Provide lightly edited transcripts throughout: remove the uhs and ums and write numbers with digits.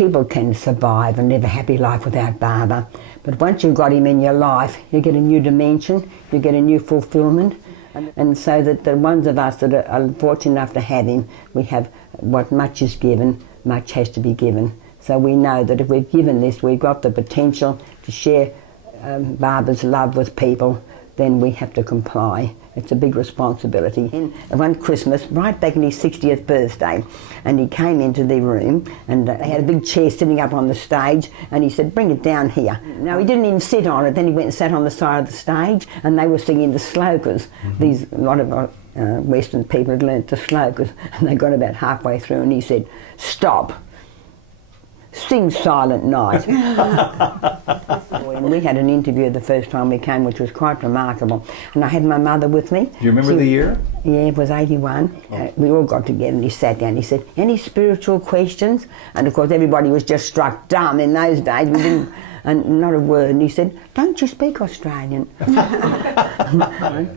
people can survive and live a happy life without Baba. But once you've got him in your life, you get a new dimension, you get a new fulfillment. And so that the ones of us that are fortunate enough to have him, we have what much is given, much has to be given. So we know that if we've given this, we've got the potential to share Baba's love with people, then we have to comply. It's a big responsibility. And one Christmas, right back in his 60th birthday, and he came into the room and they had a big chair sitting up on the stage, and he said, bring it down here. Now, he didn't even sit on it. Then he went and sat on the side of the stage, and they were singing the slokers. A lot of Western people had learnt the slokers, and they got about halfway through, and he said, stop. Sing Silent Night. And we had an interview the first time we came, which was quite remarkable. And I had my mother with me. Do you remember the year? Yeah, it was 81. We all got together and he sat down. He said, any spiritual questions? And of course everybody was just struck dumb in those days. We didn't, and not a word. And he said, don't you speak Australian?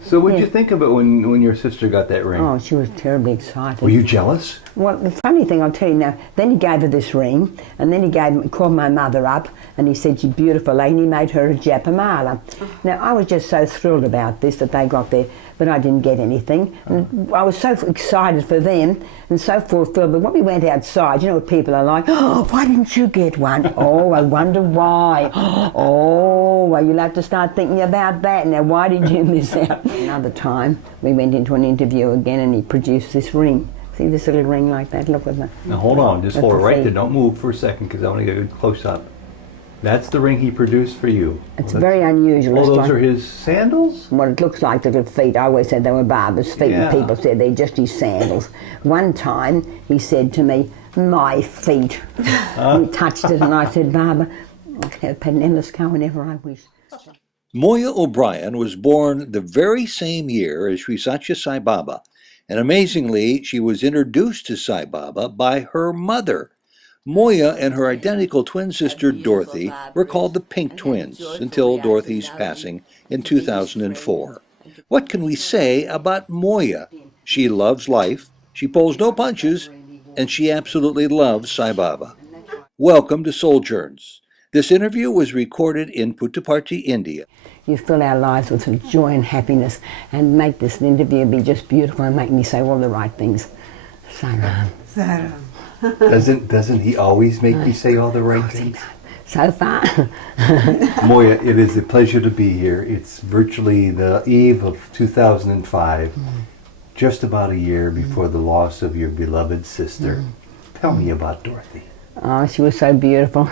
So what did you think of it when your sister got that ring? Oh, she was terribly excited. Were you jealous? Well, the funny thing, I'll tell you now, then he gave her this ring, and then he called my mother up, and he said, she's beautiful lady, and he made her a japamala. Now, I was just so thrilled about this, that they got there, but I didn't get anything. And I was so excited for them, and so fulfilled, but when we went outside, you know what people are like, oh, why didn't you get one? Oh, I wonder why. Oh, well, you'll have to start thinking about that. Now, why did you miss out? Another time, we went into an interview again, and he produced this ring. See this little ring like that? Look at that. Now hold on, just hold it right there. Don't move for a second because I want to get a good close up. That's the ring he produced for you. It's very unusual. Oh, those are his sandals? Well, it looks like little feet. I always said they were Baba's feet, and people said they're just his sandals. One time he said to me, my feet. He touched it and I said, Baba, I can have Pennemisco whenever I wish. Moiya O'Brien was born the very same year as Sri Satya Sai Baba. And amazingly, she was introduced to Sai Baba by her mother. Moiya and her identical twin sister Dorothy were called the Pink Twins until Dorothy's passing in 2004. What can we say about Moiya? She loves life, she pulls no punches, and she absolutely loves Sai Baba. Welcome to Souljourns. This interview was recorded in Puttaparthi, India. You fill our lives with joy and happiness and make this interview be just beautiful and make me say all the right things. Saram. Saram. Doesn't he always make me say all the right things? So far. Moiya, it is a pleasure to be here. It's virtually the eve of 2005, just about a year before the loss of your beloved sister. Tell me about Dorothy. Oh, she was so beautiful.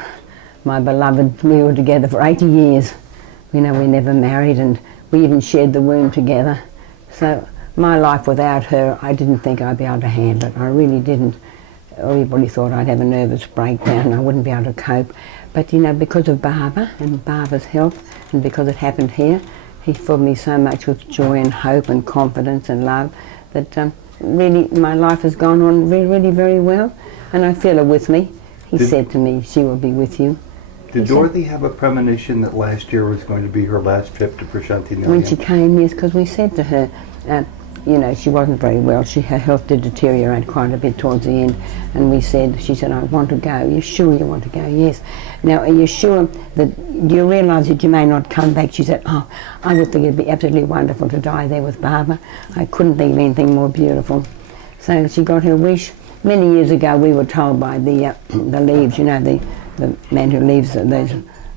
My beloved, we were together for 80 years. You know, we never married and we even shared the womb together. So my life without her, I didn't think I'd be able to handle it. I really didn't. Everybody thought I'd have a nervous breakdown and I wouldn't be able to cope. But, you know, because of Baba and Baba's help and because it happened here, he filled me so much with joy and hope and confidence and love that really my life has gone on really very well. And I feel her with me. He said to me, she will be with you. Did Dorothy have a premonition that last year was going to be her last trip to Prasanthi Nilayam? When she came, yes, because we said to her, you know, she wasn't very well. Her health did deteriorate quite a bit towards the end. And she said, I want to go. Are you sure you want to go? Yes. Now, are you sure that, do you realise that you may not come back? She said, oh, I would think it'd be absolutely wonderful to die there with Baba. I couldn't think of anything more beautiful. So she got her wish. Many years ago, we were told by the leaves, you know, the man who leaves those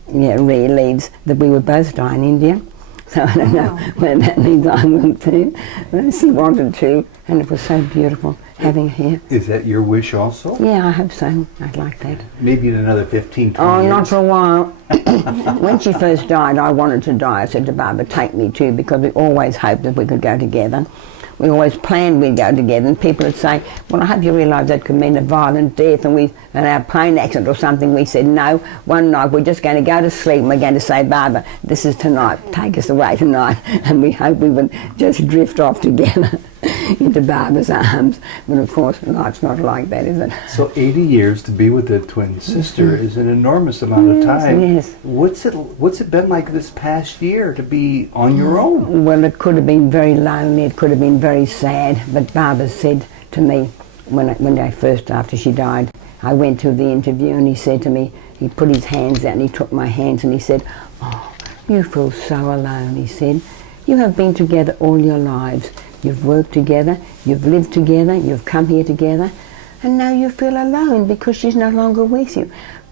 rare leaves, that we would both die in India. So I don't know whether that means I will too. But she wanted to, and it was so beautiful having her here. Is that your wish also? Yeah, I hope so. I'd like that. Maybe in another 15, 20 years? Oh, not for a while. When she first died, I wanted to die. I said to Baba, take me too, because we always hoped that we could go together. We always planned we'd go together, and people would say, well, I hope you realise that could mean a violent death, and our plane accident or something. We said, no, one night we're just going to go to sleep and we're going to say, Baba, this is tonight, take us away tonight. And we hoped we would just drift off together into Baba's arms. But of course, life's not like that, is it? So 80 years to be with a twin sister is an enormous amount of time. Yes. What's it been like this past year to be on your own? Well, it could have been very lonely, it could have been very sad, but Baba said to me when I first, after she died, I went to the interview and he said to me, he put his hands out and he took my hands and he said, "Oh, you feel so alone," he said. "You have been together all your lives. You've worked together, you've lived together, you've come here together, and now you feel alone because she's no longer with you.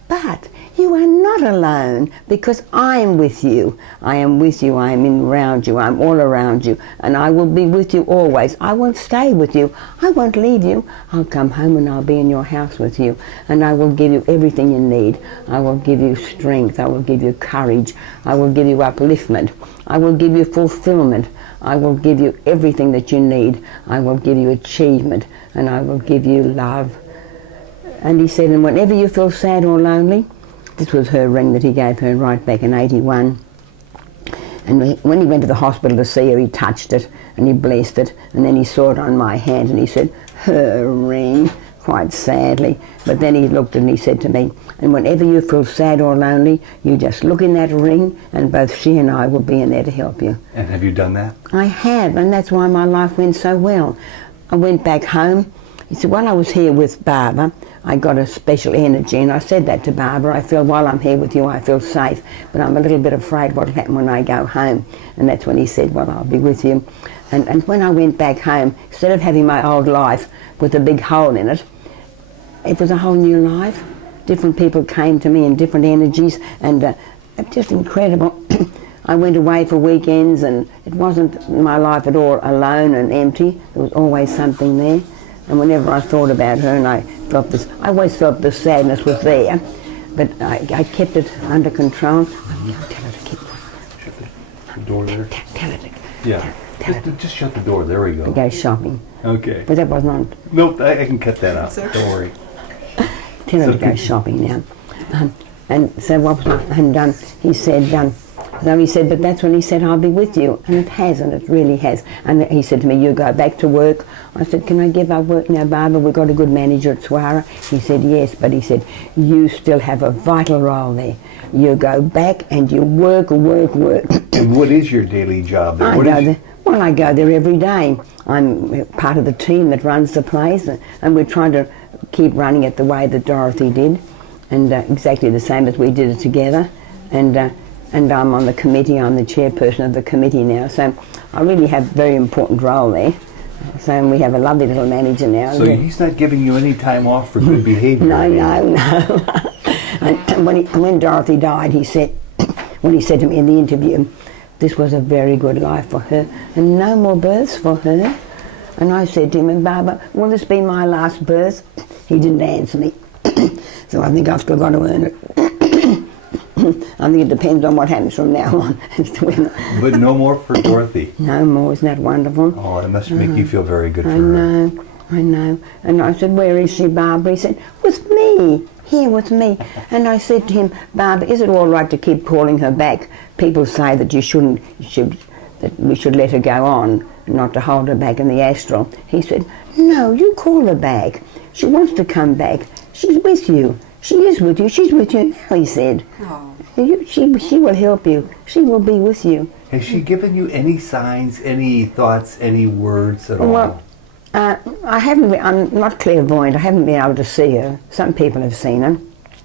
But you are not alone because I'm with you. I am with you, I am around you, I'm all around you, and I will be with you always. I won't stay with you, I won't leave you. I'll come home and I'll be in your house with you, and I will give you everything you need. I will give you strength, I will give you courage, I will give you upliftment, I will give you fulfillment, I will give you everything that you need. I will give you achievement, and I will give you love." And he said, "And whenever you feel sad or lonely," this was her ring that he gave her right back in 81. And when he went to the hospital to see her, he touched it and he blessed it, and then he saw it on my hand and he said, "Her ring," quite sadly. But then he looked and he said to me, "And whenever you feel sad or lonely, you just look in that ring and both she and I will be in there to help you." And have you done that? I have, and that's why my life went so well. I went back home. He said, "While I was here with Barbara, I got a special energy," and I said that to Barbara. "I feel while I'm here with you, I feel safe, but I'm a little bit afraid what'll happen when I go home." And that's when he said, "Well, I'll be with you." And when I went back home, instead of having my old life with a big hole in it, it was a whole new life. Different people came to me in different energies, and just incredible. I went away for weekends, and it wasn't my life at all alone and empty. There was always something there. And whenever I thought about her, and I felt this, I always felt the sadness was there, but I kept it under control. Tell her to keep Shut the door there. Tell her to. Yeah. Just shut the door. There we go. Go shopping. Okay. But that was not. Nope, I can cut that out. Don't worry. Tell her to go shopping now. And so what was, and he said, so he said, but that's when he said, "I'll be with you." And it has, and it really has. And he said to me, "You go back to work." I said, "Can I give up work now, Barbara? We've got a good manager at Swara." He said, "Yes," but he said, "You still have a vital role there. You go back and you work. And what is your daily job there? Well, I go there every day. I'm part of the team that runs the place, and we're trying to keep running it the way that Dorothy did, and exactly the same as we did it together. And I'm on the committee. I'm the chairperson of the committee now, so I really have a very important role there. So we have a lovely little manager now. So he's not giving you any time off for good behavior? No. And when Dorothy died, he said, when he said to me in the interview, this was a very good life for her, and no more births for her. And I said to him, "And Barbara, will this be my last birth?" He didn't answer me. So I think I've still got to earn it. I think it depends on what happens from now on. But no more for Dorothy? No more. Isn't that wonderful? Oh, it must make you feel very good for her. I know. And I said, "Where is she, Barbara?" He said, "With me, here with me." And I said to him, "Barbara, is it all right to keep calling her back? People say that that we should let her go on, not to hold her back in the astral." He said, "No, you call her back. She wants to come back. She's with you. She is with you. She's with you now," he said. Oh. She will help you. She will be with you. Has she given you any signs, any thoughts, any words at all? Well, I haven't been, I'm not clairvoyant. I haven't been able to see her. Some people have seen her.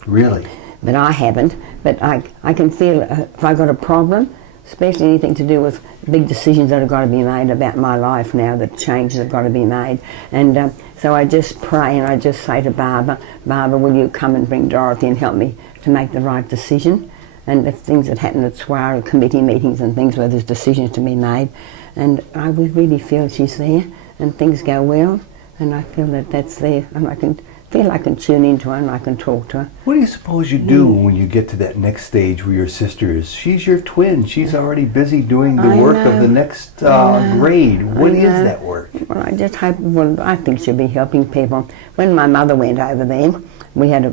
Really? But I haven't. But I can feel if I got a problem, especially anything to do with big decisions that have got to be made about my life now, the changes have got to be made. And so I just pray and I just say to Barbara, "Barbara, will you come and bring Dorothy and help me to make the right decision?" And if things that happen at Swara, committee meetings and things where there's decisions to be made, and I would really feel she's there and things go well, and I feel that that's there, and I can feel I can tune into her and I can talk to her. What do you suppose you do when you get to that next stage where your sister is? She's your twin. She's already busy doing the work of the next grade. What is that work? Well, I just hope, I think she'll be helping people. When my mother went over there, we had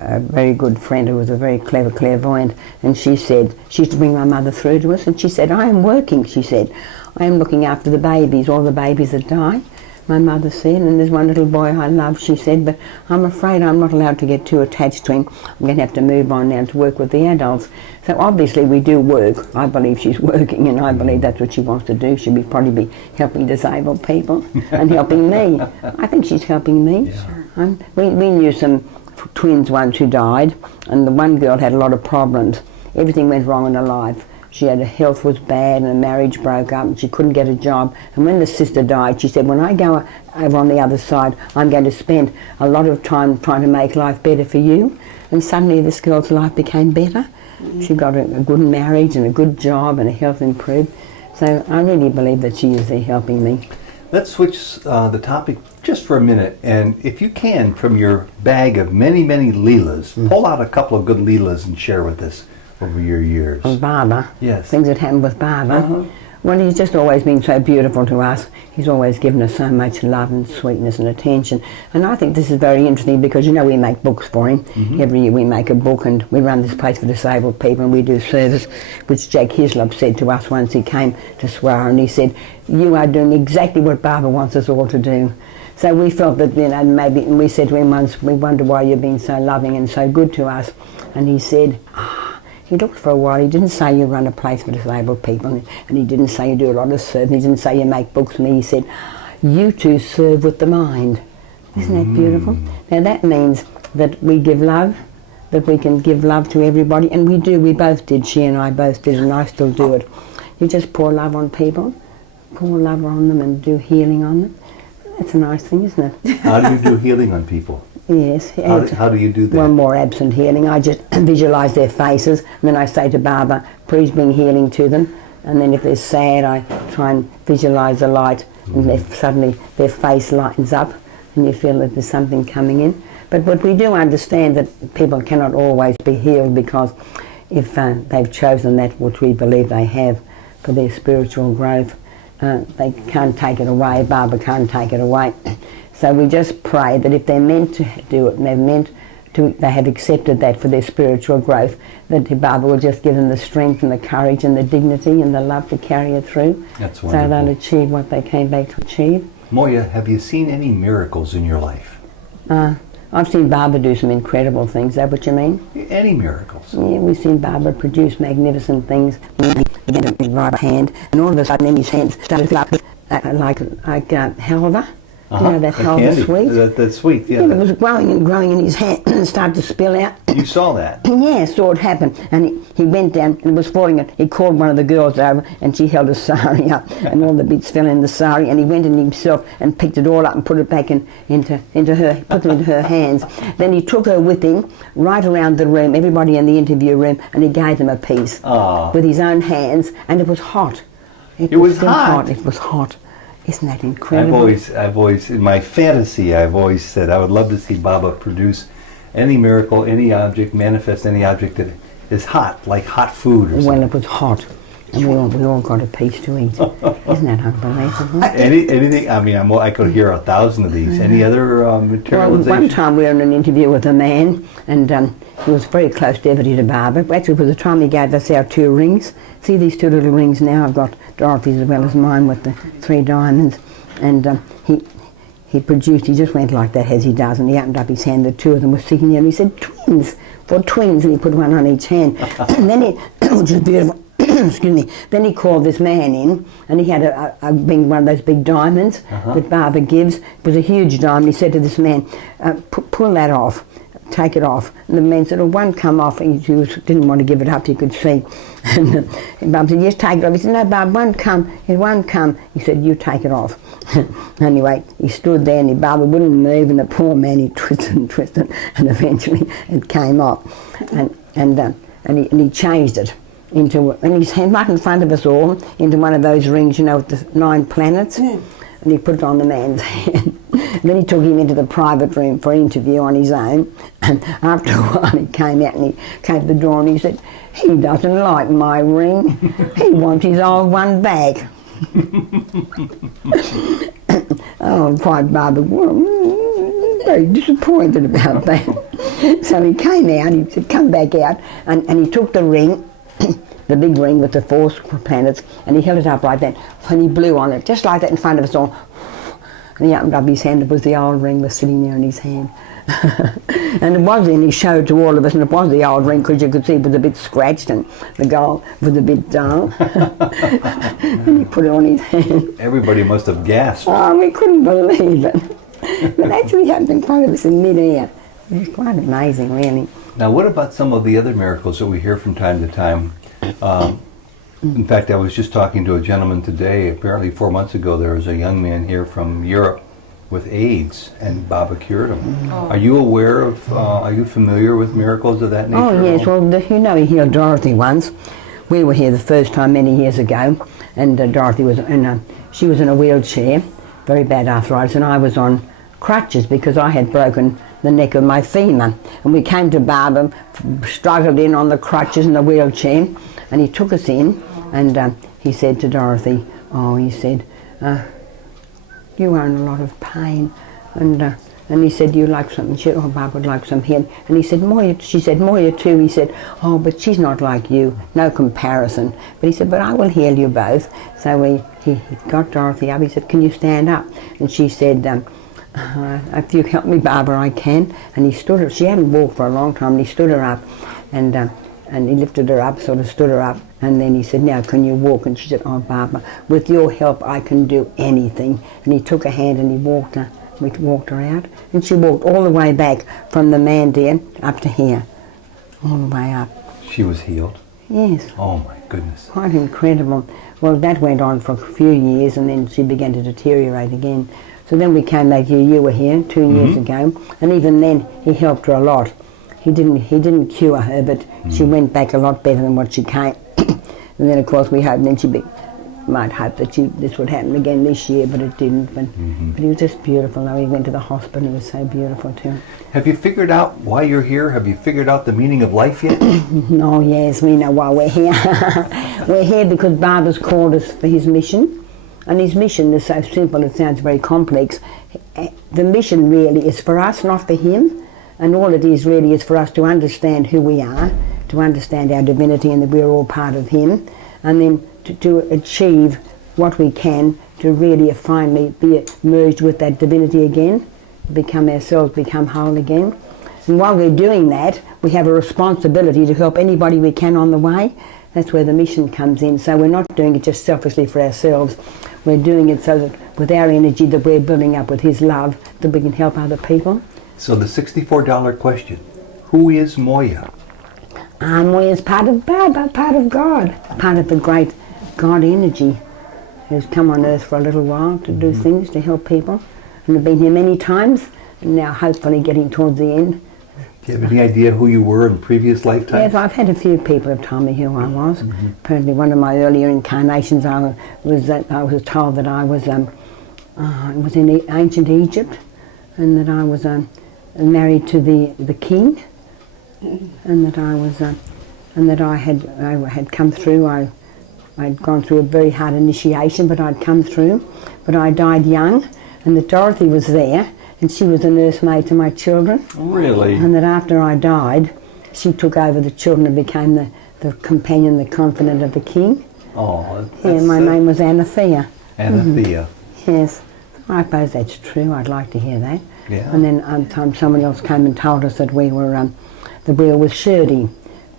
a very good friend who was a very clever clairvoyant, and she said, she used to bring my mother through to us, and she said, "I am working," she said. "I am looking after the babies, all the babies that die," my mother said, "and there's one little boy I love," she said, "but I'm afraid I'm not allowed to get too attached to him. I'm going to have to move on now to work with the adults." So obviously we do work. I believe she's working, and I believe that's what she wants to do. She'll probably be helping disabled people and helping me. I think she's helping me. Yeah. We knew some twins once who died, and the one girl had a lot of problems. Everything went wrong in her life. Her health was bad and her marriage broke up and she couldn't get a job. And when the sister died, she said, when I go over on the other side, I'm going to spend a lot of time trying to make life better for you. And suddenly this girl's life became better. She got a good marriage and a good job and her health improved. So I really believe that she is there helping me. Let's switch the topic just for a minute, and if you can, from your bag of many, many Leelas, pull out a couple of good Leelas and share with us over your years. Of Baba. Yes. Things that happened with Baba. Well, he's just always been so beautiful to us. He's always given us so much love and sweetness and attention. And I think this is very interesting because, you know, we make books for him. Every year we make a book and we run this place for disabled people and we do service, which Jack Hislop said to us once he came to Swara, and he said, you are doing exactly what Baba wants us all to do. So we felt that, you know, maybe, and we said to him once, we wonder why you're being so loving and so good to us. And he said, he looked for a while. He didn't say you run a place for disabled people, and he didn't say you do a lot of serving. He didn't say you make books for me. He said, you two serve with the mind. Isn't that beautiful? Now that means that we give love, that we can give love to everybody, and we do. We both did. She and I both did, and I still do it. You just pour love on people, pour love on them and do healing on them. That's a nice thing, isn't it? How do you do healing on people? Yes. How do you do that? Well, more absent healing. I just visualise their faces, and then I say to Baba, please bring healing to them. And then if they're sad, I try and visualise the light, and suddenly their face lightens up, and you feel that there's something coming in. But we do understand that people cannot always be healed, because if they've chosen that which we believe they have for their spiritual growth, they can't take it away. Baba can't take it away. So we just pray that if they're meant to do it, and they have accepted that for their spiritual growth, that Baba will just give them the strength and the courage and the dignity and the love to carry it through. That's wonderful. So they'll achieve what they came back to achieve. Moiya, have you seen any miracles in your life? I've seen Baba do some incredible things. Is that what you mean? Any miracles? Yeah, we've seen Baba produce magnificent things. He began to his right hand, and all of a sudden in his hand started to go up like halva. You know, that halva sweet? That's sweet, yeah. It was growing and growing in his hand and started to spill out. You saw that? Yeah, saw it happen. And he went down and it was falling. And he called one of the girls over and she held a sari up and all the bits fell in the sari, and he went in himself and picked it all up and put it back into her, put them into her hands. Then he took her with him right around the room, everybody in the interview room, and he gave them a piece with his own hands, and it was hot. It was hot? It was hot. Isn't that incredible? I've always, in my fantasy, I've always said I would love to see Baba produce any miracle, any object, manifest any object that is hot, like hot food or something. Well, it was hot, and we all got a piece to eat. Isn't that unbelievable? Anything, I mean, I could hear 1,000 of these. Any other materialization? Well, one time we were in an interview with a man, and he was very close devotee to Baba. Actually, it was the time he gave us our 2 rings. See these 2 little rings now? I've got Dorothy's as well as mine with the 3 diamonds. And he just went like that as he does, and he opened up his hand. The 2 of them were sitting there, and he said, twins, for twins, and he put one on each hand. And then which is beautiful, excuse me, then he called this man in, and he had one of those big diamonds that Baba gives. It was a huge diamond. He said to this man, pull that off. Take it off. And the man said, one come off. He didn't want to give it up, he could see. And Baba said, yes, take it off. He said, no, Baba, one come. He said, one come. He said, you take it off. Anyway, he stood there and Baba wouldn't move, and the poor man, he twisted, and eventually it came off. And he changed it into, and he's right in front of us all, into one of those rings, you know, with the 9 planets. And he put it on the man's hand. And then he took him into the private room for an interview on his own. And after a while he came out and he came to the door and he said, he doesn't like my ring. He wants his old one back. Oh, quite Baba, very disappointed about that. So he came out, he said, come back out. And he took the ring, the big ring with the 4 planets, and he held it up like that, and he blew on it, just like that in front of us all. And he opened up his hand, it was the old ring was sitting there in his hand. And it was, and he showed to all of us, and it was the old ring, because you could see it was a bit scratched, and the gold was a bit dull. And he put it on his hand. Everybody must have gasped. Oh, we couldn't believe it. But actually happened in front of us in mid-air. It's quite amazing, really. Now, what about some of the other miracles that we hear from time to time? In fact, I was just talking to a gentleman today. Apparently 4 months ago, there was a young man here from Europe with AIDS, and Baba cured him. Are you aware of, are you familiar with miracles of that nature? Oh, yes. Well, you know, he healed Dorothy once. We were here the first time many years ago, and Dorothy was she was in a wheelchair, very bad arthritis, and I was on crutches because I had broken the neck of my femur. And we came to Baba, struggled in on the crutches in the wheelchair, and he took us in, and he said to Dorothy, he said, you are in a lot of pain, and he said, you like something? She said, Baba would like some healing. And he said, Moiya, she said, Moiya too. He said, but she's not like you, no comparison. But he said, but I will heal you both. So he got Dorothy up. He said, can you stand up? And she said, if you help me, Baba, I can. And he stood her. She hadn't walked for a long time, and he stood her up, and he lifted her up, sort of stood her up, and then he said, now can you walk? And she said, Baba, with your help I can do anything. And he took her hand and he walked her. We walked her out, and she walked all the way back from the Mandir up to here, all the way up. She was healed? Yes. Oh my goodness. Quite incredible. Well, that went on for a few years, and then she began to deteriorate again. So then we came back here. You were here 2 years ago, and even then he helped her a lot. He didn't cure her, but she went back a lot better than what she came. And then of course we hoped then might hope that this would happen again this year, but it didn't. But he was just beautiful. Though he went to the hospital, he was so beautiful too. Have you figured out why you're here? Have you figured out the meaning of life yet? Oh yes, we know why we're here. We're here because Baba's called us for his mission, and his mission is so simple. It sounds very complex. The mission really is for us, not for him. And all it is really is for us to understand who we are, to understand our divinity and that we're all part of him, and then to achieve what we can to really finally be merged with that divinity again, become ourselves, become whole again. And while we're doing that, we have a responsibility to help anybody we can on the way. That's where the mission comes in. So we're not doing it just selfishly for ourselves. We're doing it so that with our energy that we're building up with his love, that we can help other people. So the $64 question, who is Moiya? Moiya is part of Baba, part of God, part of the great God energy who's come on earth for a little while to do things, to help people. And I've been here many times, and now hopefully getting towards the end. Do you have any idea who you were in previous lifetimes? Yes, I've had a few people have told me who I was. Apparently one of my earlier incarnations I was told that I was in ancient Egypt, and that I was married to the king, and that I was and that I had come through. I'd gone through a very hard initiation, but I'd come through. But I died young, and that Dorothy was there, and she was a nursemaid to my children. Really? And that after I died, she took over the children and became the companion, the confidant of the king. Oh, yeah, my name was Anathea. Anathea. Yes. I suppose that's true. I'd like to hear that. Yeah. And then someone else came and told us that we were with Shirdi.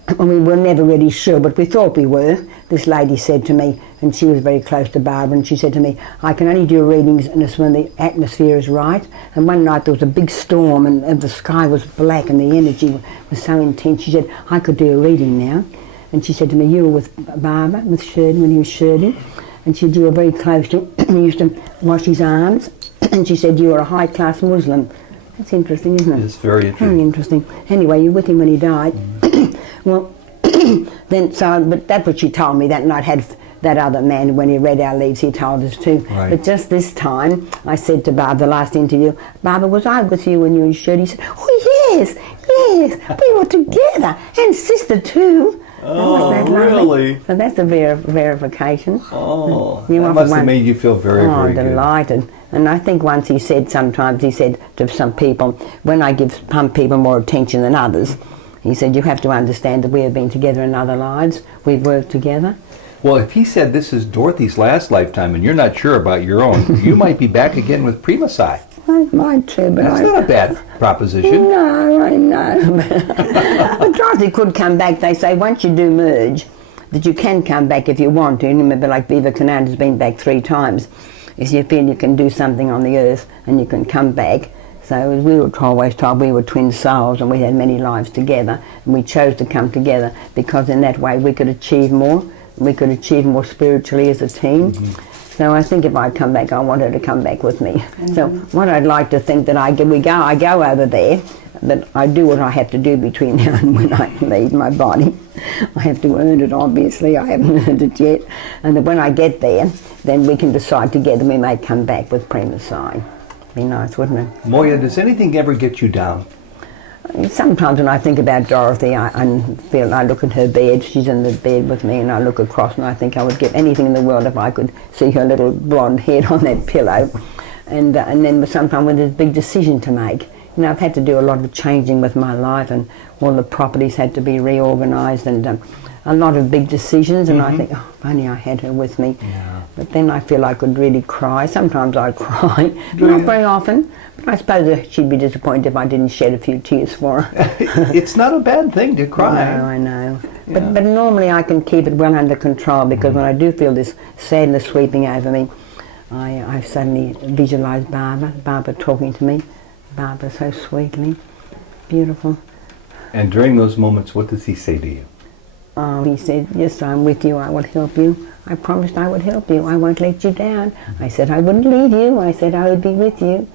And we were never really sure, but we thought we were. This lady said to me, and she was very close to Barbara, and she said to me, I can only do readings when the atmosphere is right. And one night there was a big storm, and the sky was black, and the energy was so intense. She said, I could do a reading now. And she said to me, you were with Barbara, with Shirdi, when he was Shirdi. And she said, you were very close to him. You used to wash his arms. And she said, you were a high-class Muslim. That's interesting, isn't it? It's very interesting. Very interesting. Anyway, you were with him when he died. Well, but that's what she told me that night. Had that other man, when he read our leaves, he told us too. Right. But just this time, I said to Barbara, the last interview, Barbara, was I with you when you were Shirdi? He said, oh yes, we were together, and sister too. Oh, that really? So that's the verification. Oh, that must have made you feel very, very good. Delighted. And I think once he said to some people, when I give some people more attention than others, he said, you have to understand that we have been together in other lives. We've worked together. Well, if he said this is Dorothy's last lifetime and you're not sure about your own, you might be back again with Prima Sai. I might too, but that's not a bad proposition. No, I know. But Dorothy could come back. They say once you do merge, that you can come back if you want to. And remember, like Vivekananda has been back 3 times. If you feel you can do something on the earth and you can come back. So So as we were always told, we were twin souls and we had many lives together, and we chose to come together because in that way we could achieve more. We could achieve more spiritually as a team. So I think if I come back, I want her to come back with me. So what I'd like to think that I go over there, but I do what I have to do between now and when I leave my body. I have to earn it, obviously. I haven't earned it yet. And that when I get there, then we can decide together. We may come back with Prima Sai. Be nice, wouldn't it? Moiya, does anything ever get you down? Sometimes when I think about Dorothy, I look at her bed, she's in the bed with me, and I look across and I think I would give anything in the world if I could see her little blonde head on that pillow. And then sometimes when there's a big decision to make, I've had to do a lot of changing with my life, and all the properties had to be reorganised, and a lot of big decisions, and I think, oh, if only I had her with me. Yeah. But then I feel I could really cry. Sometimes I cry, not very often, but I suppose she'd be disappointed if I didn't shed a few tears for her. It's not a bad thing to cry. No, I know. Yeah. But normally I can keep it well under control, because when I do feel this sadness sweeping over me, I suddenly visualise Baba talking to me. Baba so sweetly, beautiful. And during those moments, what does he say to you? He said, yes, I'm with you, I will help you. I promised I would help you, I won't let you down. I said I wouldn't leave you, I said I would be with you.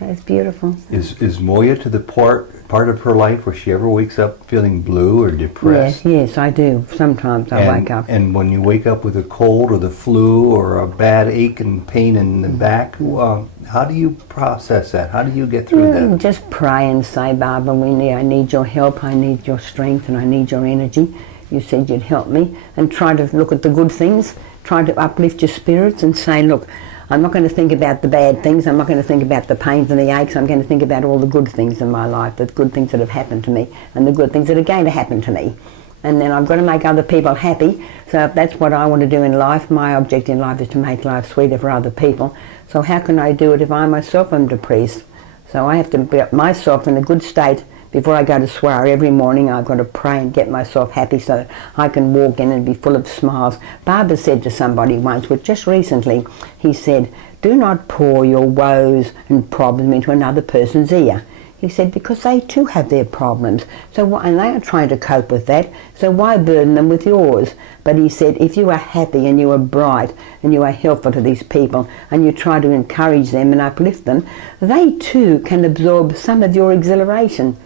That's beautiful. Is Moiya to the part of her life where she ever wakes up feeling blue or depressed? Yes, I do. Sometimes I wake up. And when you wake up with a cold or the flu or a bad ache and pain in the back, how do you process that? How do you get through that? Just pray and say, Baba, I need your help, I need your strength, and I need your energy. You said you'd help me. And try to look at the good things, try to uplift your spirits and say, look, I'm not going to think about the bad things, I'm not going to think about the pains and the aches, I'm going to think about all the good things in my life, the good things that have happened to me, and the good things that are going to happen to me. And then I've got to make other people happy. So if that's what I want to do in life, my object in life is to make life sweeter for other people. So how can I do it if I myself am depressed? So I have to get myself in a good state before I go to soiree every morning. I've got to pray and get myself happy so that I can walk in and be full of smiles. Baba said to somebody once, but just recently, he said, do not pour your woes and problems into another person's ear. He said, because they too have their problems, and they are trying to cope with that, so why burden them with yours? But he said, if you are happy and you are bright and you are helpful to these people and you try to encourage them and uplift them, they too can absorb some of your exhilaration.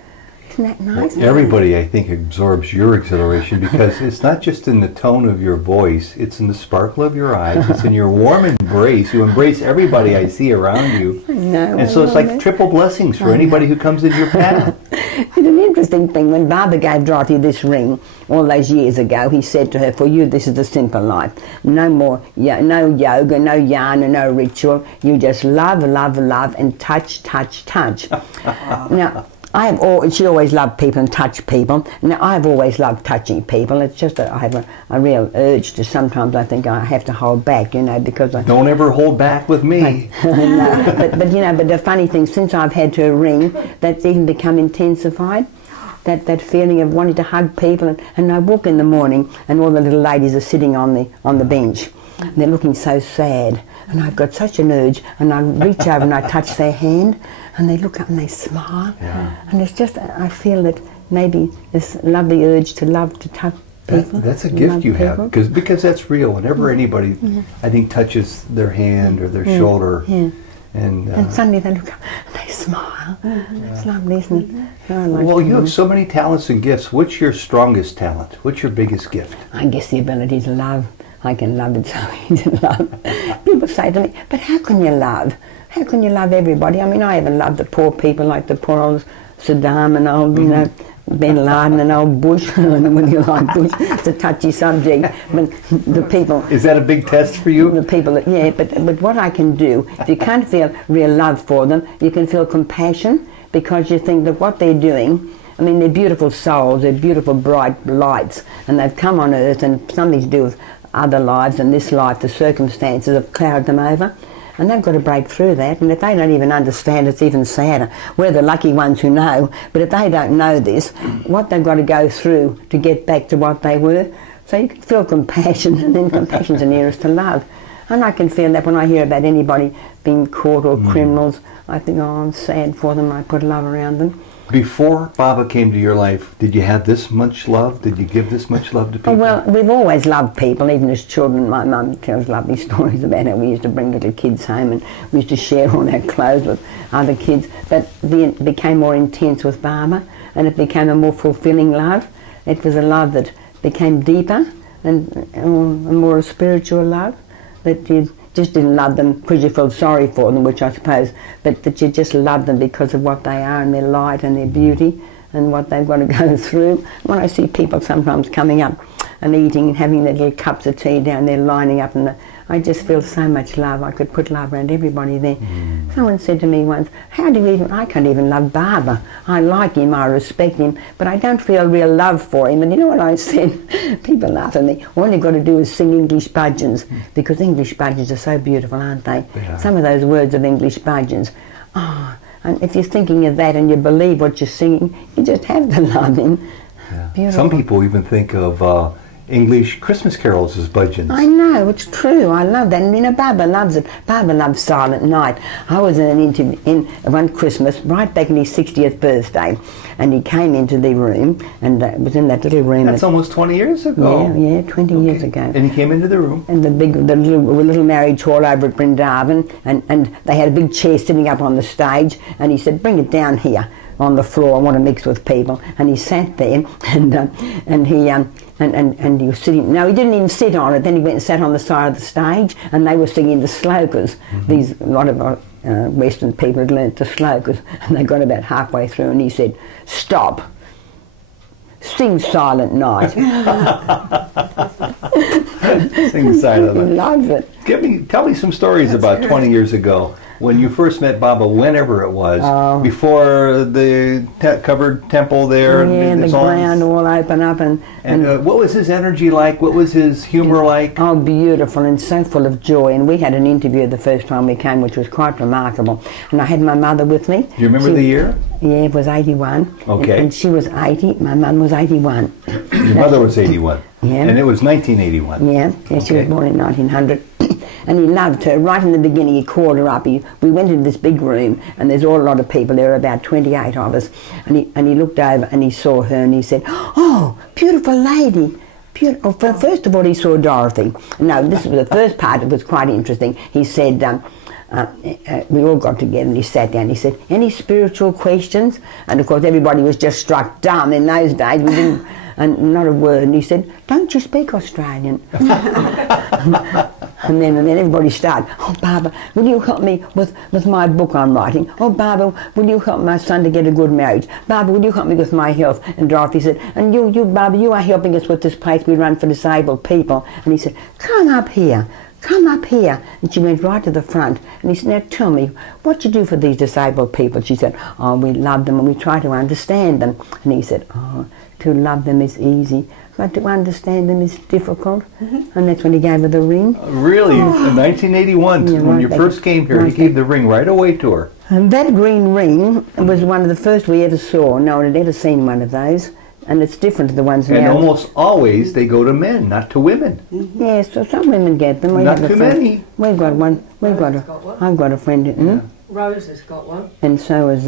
Isn't that nice? Well, everybody, I think, absorbs your exhilaration because it's not just in the tone of your voice, it's in the sparkle of your eyes, it's in your warm embrace. You embrace everybody I see around you. I know. And so it's like triple blessings for anybody who comes into your path. It's an interesting thing. When Baba gave Dorothy this ring all those years ago, he said to her, for you this is the simple life. No more, no yoga, no yana, no ritual. You just love, love, love, and touch, touch, touch. Now, she always loved people and touched people. Now, I've always loved touching people. It's just that I have a real urge to, sometimes I think I have to hold back, because I... Don't ever hold back with me. No, but the funny thing, since I've had her ring, that's even become intensified. That feeling of wanting to hug people. And I walk in the morning and all the little ladies are sitting on the bench. And they're looking so sad. And I've got such an urge, and I reach over and I touch their hand, and they look up and they smile. Yeah. And it's just, I feel that maybe this lovely urge to love to touch people. That's a gift you have, because that's real. Whenever anybody, I think, touches their hand or their shoulder, and suddenly they look up and they smile. It's lovely, isn't it? Well, you have so many talents and gifts. What's your strongest talent? What's your biggest gift? I guess the ability to love. I can love, it's so easy to love. People say to me, but how can you love? How can you love everybody? I mean, I even love the poor people, like the poor old Saddam and old, Bin Laden and old Bush. I don't know whether you like Bush. It's a touchy subject. But the people... Is that a big test for you? The people, but what I can do, if you can't feel real love for them, you can feel compassion, because you think that what they're doing, I mean, they're beautiful souls, they're beautiful bright lights, and they've come on earth, and something to do with other lives, and this life, the circumstances have clouded them over, and they've got to break through that. And if they don't even understand, it's even sadder. We're the lucky ones who know, but if they don't know this, what they've got to go through to get back to what they were. So you can feel compassion, and then compassion's the nearest to love. And I can feel that when I hear about anybody being caught or criminals, I think, oh, I'm sad for them. I put love around them. Before Baba came to your life, did you have this much love? Did you give this much love to people? Oh, well, we've always loved people, even as children. My mum tells lovely stories about how we used to bring little kids home and we used to share all our clothes with other kids. But it became more intense with Baba, and it became a more fulfilling love. It was a love that became deeper and a more spiritual love, that you just didn't love them because you felt sorry for them, which I suppose, but that you just love them because of what they are and their light and their beauty and what they've got to go through. When I see people sometimes coming up and eating and having their little cups of tea down there lining up, and I just feel so much love. I could put love around everybody there. Someone said to me once, how do you even, I can't even love Baba. I like him, I respect him, but I don't feel real love for him. And you know what I said? People laugh at me. All you've got to do is sing English budgeons, because English budgeons are so beautiful, aren't they? Yeah. Some of those words of English budgeons. Oh, and if you're thinking of that and you believe what you're singing, you just have to love him. Yeah. Beautiful. Some people even think of English Christmas carols as budgeons. I know, it's true. I love that. And you know, Baba loves it. Baba loves Silent Night. I was in an interview one Christmas, right back in his 60th birthday, and he came into the room, and it was in that little room. That's almost 20 years ago. Yeah, 20 years ago. And he came into the room. And the little marriage hall over at Brindavan, and they had a big chair sitting up on the stage, and he said, bring it down here on the floor, I want to mix with people. And he sat there, and he was sitting. No, he didn't even sit on it. Then he went and sat on the side of the stage, and they were singing the slokas. A lot of Western people had learnt the slokas, and they got about halfway through, and he said, "Stop. Sing Silent Night." Sing Silent Night. He loves it. Tell me some stories about 20 years ago, when you first met Baba, whenever it was, before the covered temple there. Yeah, the ground all open up. And what was his energy like? What was his humor like? Oh, beautiful and so full of joy. And we had an interview the first time we came, which was quite remarkable. And I had my mother with me. Do you remember the year? Yeah, it was 81. Okay. And she was 80. My mum was 81. Your mother was 81. Yeah. And it was 1981. Yeah, she was born in 1900. And he loved her. Right in the beginning, he called her up. We went into this big room, and there's all a lot of people. There were about 28 of us. And he looked over, and he saw her, and he said, "Oh, beautiful lady." Beautiful. First of all, he saw Dorothy. No, this was the first part. It was quite interesting. He said, we all got together, and he sat down. He said, "Any spiritual questions?" And of course, everybody was just struck dumb in those days. We didn't, and not a word. And he said, "Don't you speak Australian?" And then everybody started, "Oh, Baba, will you help me with my book I'm writing? Oh, Baba, will you help my son to get a good marriage? Baba, will you help me with my health?" And Dorothy said, "And you, Baba, you are helping us with this place we run for disabled people." And he said, "Come up here. Come up here." And she went right to the front. And he said, "Now tell me, what you do for these disabled people?" She said, "Oh, we love them and we try to understand them." And he said, "Oh, to love them is easy, but to understand them is difficult." And that's when he gave her the ring. Really? In 1981, Yeah, when right you back- first came here, he right gave the ring right away to her. And that green ring was one of the first we ever saw. No one had ever seen one of those. And it's different to the ones And now. almost always they go to men, not to women. Yes, so some women get them. We Not have a too friend- many. We've got one. Rose has got one. I've got a friend. Rose has got one. And so is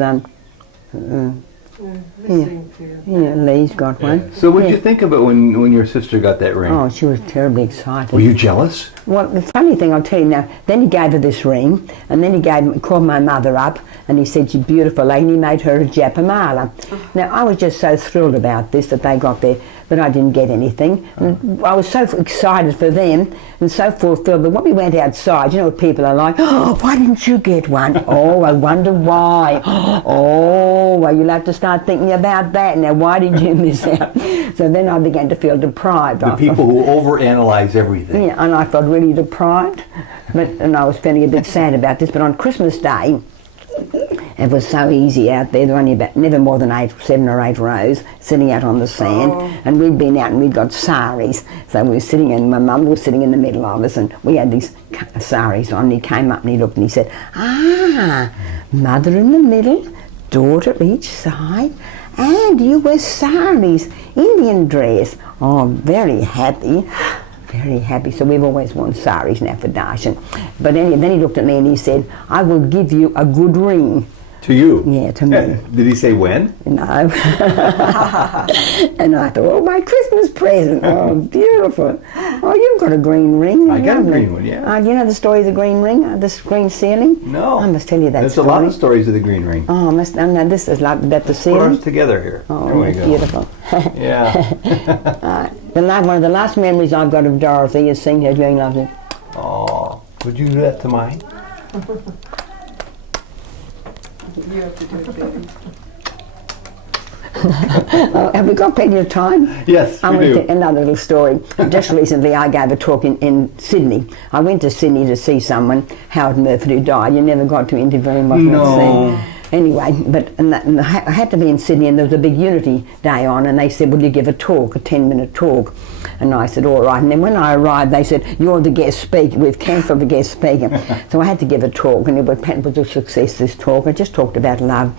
Listening to Lee's got one. So what did Yeah. you think of it when your sister got that ring? Oh, she was terribly excited. Were you jealous? Well, the funny thing, I'll tell you now, then he gave her this ring, and then he called my mother up, and he said, "She's beautiful," and he made her a Japamala. Now, I was just so thrilled about this, that they got there, but I didn't get anything. And I was so excited for them, and so fulfilled, but when we went outside, you know what people are like, "Oh, why didn't you get one? Oh, I wonder why. Oh, well, you'll have to start thinking about that. Now, why did you miss out?" So then I began to feel deprived. The people who overanalyze everything. Yeah, and I felt really deprived, and I was feeling a bit sad about this. But on Christmas Day, it was so easy out there. There were only never more than 7 or 8 rows sitting out on the sand, and we'd been out and we'd got saris. So we were sitting, and my mum was sitting in the middle of us, and we had these saris on. And he came up and he looked and he said, "Ah, mother in the middle, daughter each side, and you wear saris, Indian dress." Oh, very happy. Very happy. So we've always worn saris now for darshan. But anyway, then he looked at me and he said, I will give you a good ring. To you? Yeah, to me. Did he say when? No. And I thought, oh, my Christmas present. Oh, beautiful. Oh, you've got a green ring. I got a Lovely. green one, yeah. Do you know the story of the green ring, the green ceiling? No. I must tell you that There's story. a lot of stories of the green ring. Oh, no, this is like that the Put ceiling. ours together here. Oh, there we that's go. beautiful. Yeah. One of the last memories I've got of Dorothy is seeing her doing lovely. Oh, would you do that to mine? You have to do it, baby. Have we got plenty of time? Yes, I we want do. to tell another little story. Just recently I gave a talk in Sydney. I went to Sydney to see someone, Howard Murphy, who died. You never got to interview him, wasn't No. it? Anyway, and I had to be in Sydney and there was a big Unity Day on and they said, will you give a talk, a 10-minute talk? And I said, all right. And then when I arrived, they said, you're the guest speaker. We've cancelled the guest speaker. So I had to give a talk and it was a success, this talk. I just talked about love,